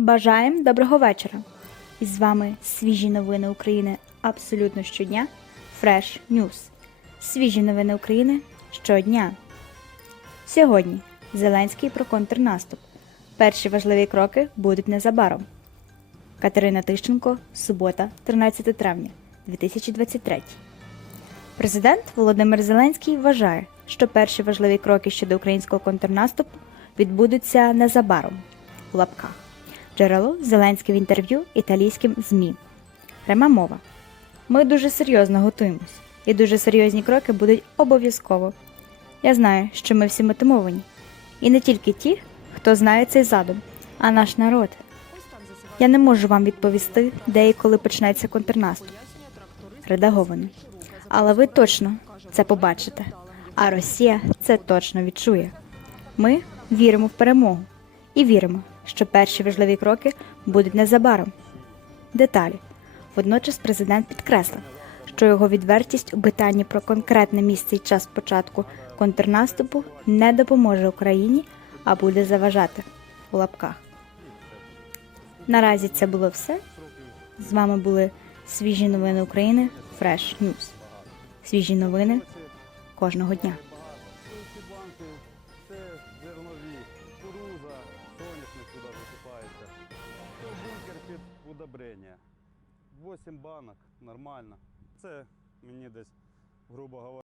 Бажаємо доброго вечора. І з вами свіжі новини України абсолютно щодня. Fresh News. Свіжі новини України щодня. Сьогодні Зеленський про контрнаступ. Перші важливі кроки будуть незабаром. Катерина Тищенко, субота, 13 травня 2023. Президент Володимир Зеленський вважає, що перші важливі кроки щодо українського контрнаступу відбудуться незабаром у лапках. Джерело Зеленський в інтерв'ю італійським ЗМІ. Пряма мова. Ми дуже серйозно готуємось, і дуже серйозні кроки будуть обов'язково. Я знаю, що ми всі мотивовані. І не тільки ті, хто знає цей задум, а наш народ. Я не можу вам відповісти, де і коли почнеться контрнаступ. Редаговано. Але ви точно це побачите. А Росія це точно відчує. Ми віримо в перемогу і віримо, що перші важливі кроки будуть незабаром. Деталі. Водночас президент підкреслив, що його відвертість у питанні про конкретне місце і час початку контрнаступу не допоможе Україні, а буде заважати у лапках. Наразі це було все. З вами були свіжі новини України Fresh News. Свіжі новини кожного дня. Це зернові, кукуруза, соняшник удобрення. 8 банок, нормально. Це мені десь, грубо говоря.